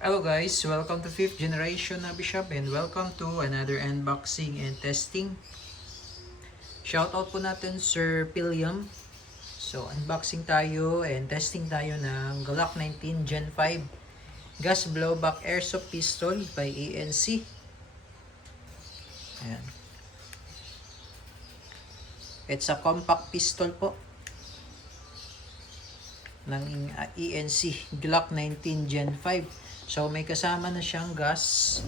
Hello guys, welcome to 5th generation Hobby Shop and welcome to another unboxing and testing. Shoutout po natin Sir Pilliam. So unboxing tayo and testing tayo ng Glock 19 Gen 5 Gas Blowback Airsoft Pistol by ANC. Ayan. It's a compact pistol po ng ANC Glock 19 Gen 5. So may kasama na siyang gas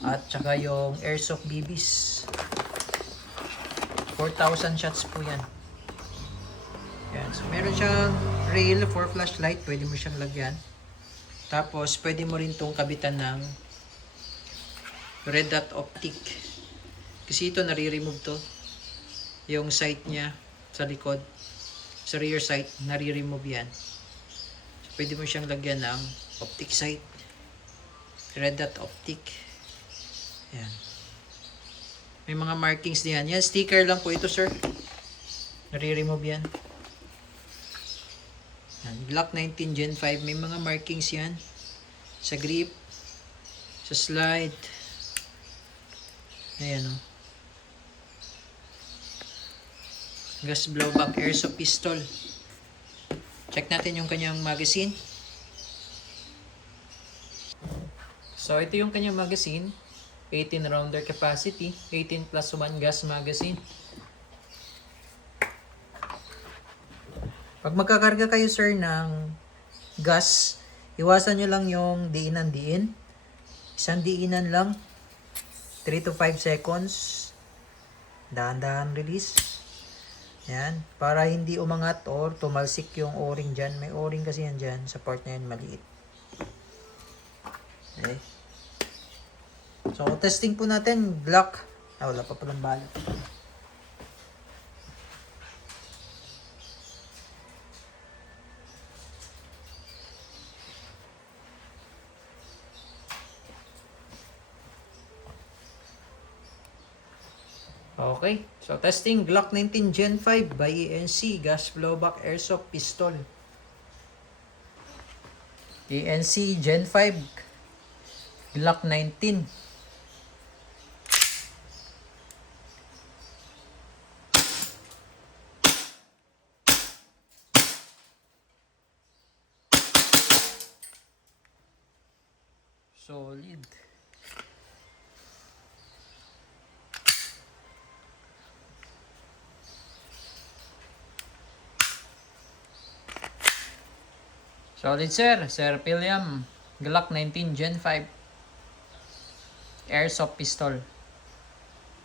at saka yung airsoft BBs. 4,000 shots po yan. Yan. So meron siyang rail for flashlight, pwede mo siyang lagyan. Tapos pwede mo rin tong kabitan ng red dot optic. Kasi ito nare-remove to. Yung sight niya sa likod, sa rear sight, nare-remove yan. So pwede mo siyang lagyan ng optic sight, red dot optic. Yan. May mga markings diyan. Yan, sticker lang po ito, sir. Nare-remove yan. Yan. Glock 19 Gen 5. May mga markings yan. Sa grip, sa slide. Ayan o. Gas blowback airsoft pistol. Check natin yung kanyang magazine. So, ito yung kanyang magazine. 18 rounder capacity. 18 plus 1 gas magazine. Pag magkakarga kayo, sir, ng gas, iwasan nyo lang yung diinan. Isang diinan lang. 3 to 5 seconds. Dahan-dahan release. Yan. Para hindi umangat or tumalsik yung o-ring dyan. May o-ring kasi yan dyan. Sa part na yan maliit. Okay. So, testing po natin, Glock. Wala pa palang bala. Okay. So, testing Glock 19 Gen 5 by ANC Gas Blowback Airsoft Pistol. ANC Gen 5 Glock 19. Solid. Solid, sir. Sir Pilliam. Glock 19 Gen 5 Airsoft Pistol.